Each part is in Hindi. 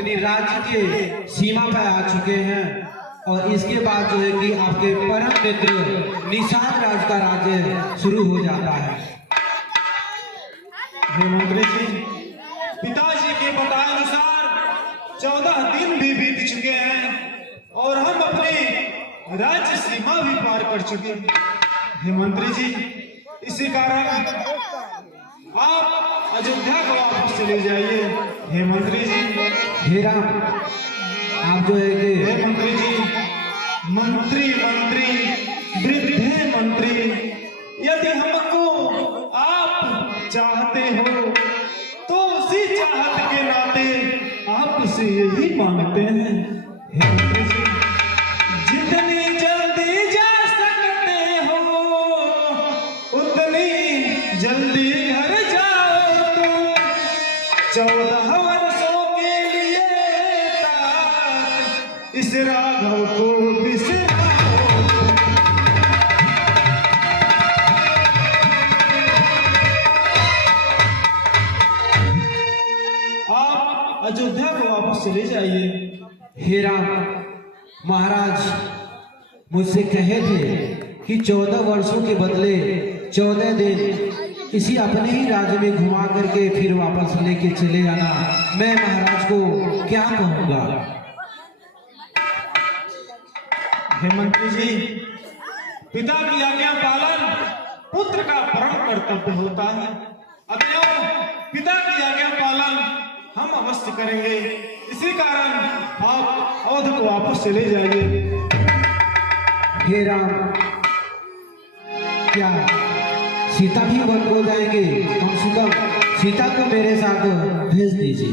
अपनी राज्य के सीमा पर आ चुके हैं और इसके बाद जो है कि आपके परम मित्र निषाद राज का राज्य शुरू हो जाता है। हे मंत्री जी, पिताजी के बताए अनुसार 14 दिन भी बीत चुके हैं और हम अपनी राज्य सीमा भी पार कर चुके हैं। हे मंत्री जी, इसी कारण आप अयोध्या को वापस चले जाइए। हे मंत्री जी। हे राम, आप जो है कि हे मंत्री जी, मंत्री वृद्धे मंत्री, यदि हमको आप चाहते हो तो उसी चाहत के नाते आपसे यही मांगते हैं। हे मंत्री जी, जितनी जल्दी जा सकते हो उतनी जल्दी घर जाओ तुम। 14 वर्षों के लिए इस राघव को बिसराओ। आप अयोध्या को वापस चले जाइए। हे राम, महाराज मुझसे कहे थे कि 14 वर्षों के बदले 14 दिन इसी अपने ही राज्य में घुमा करके फिर वापस लेके चले आना। मैं महाराज को क्या कहूँगा? हे मंत्री जी, पिता की आज्ञा पालन पुत्र का परम कर्तव्य होता है। अतएव पिता की आज्ञा पालन हम अवश्य करेंगे। इसी कारण आप अवध को वापस चले जाइए। हे राम, क्या सीता भी वन हो जाएंगे? कम से कम सीता को मेरे साथ भेज दीजिए।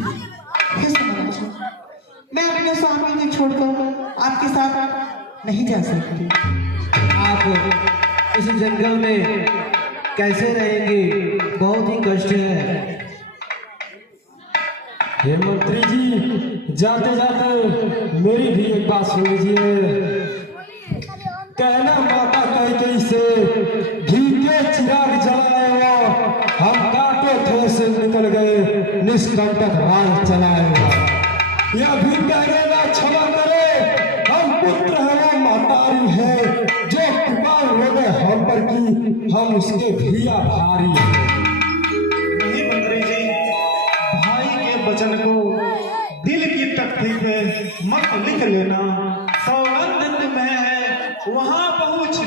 मैं अपने स्वामी को छोड़कर आपके साथ नहीं जा सकती। आप इस जंगल में कैसे रहेंगे? बहुत ही कष्ट है। हे मंत्री जी, जाते जाते मेरी भी एक बात सुन लीजिए। कहना माता कैकेयी से घी के चिराग जलाए वो हम कांटो थे से निकल गए, निष्कंटक राज चलाए। यह भी कहना क्षमा करे, हम पुत्र हैं वो मातारी है, जो कृपा लोग हम पर की हम उसके भी आभारी हैं। नहीं मंत्री जी, भाई के वचन को दिल की तख्ती पे मत लिख लेना। सौगंध तुम्हें है, वहां पहुंच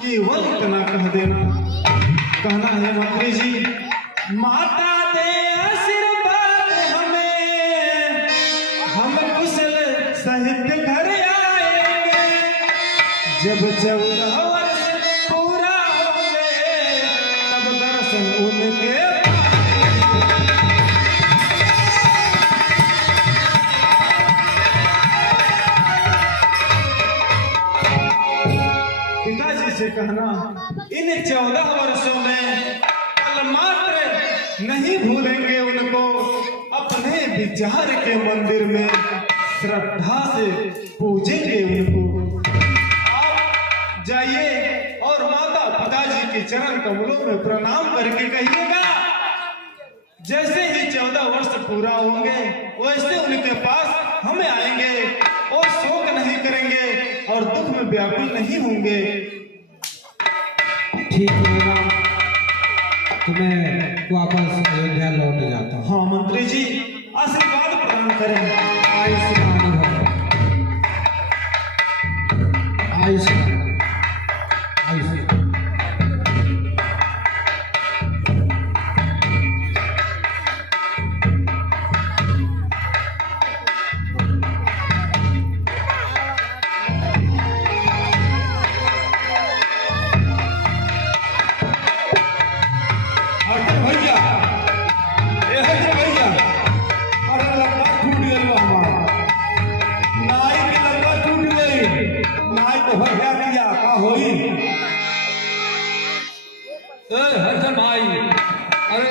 केवल इतना कह देना। कहना है मंत्री जी, माता दे आशीर्वाद हमें, हम कुशल सहित घर आएंगे। जब 14 वर्ष पूरा होंगे तब दर्शन उनके पिताजी से कहना, इन 14 वर्षों में पल मात्र नहीं भूलेंगे उनको। अपने विचार के मंदिर में श्रद्धा से पूजेंगे उनको। आप जाइए और माता पिताजी के चरण कमलों में प्रणाम करके कहिएगा, जैसे ही 14 वर्ष पूरा होंगे वैसे उनके पास हमें आएंगे और शोक नहीं करेंगे और दुख में व्याकुल नहीं होंगे। ठीक है राम, तो मैं वापस अयोध्या लौट जाता हूँ। हाँ मंत्री जी, आशीर्वाद प्रदान करें। आयुष्मान भव, आयुष्मान, आयुष्मान। हरदम भाई, अरे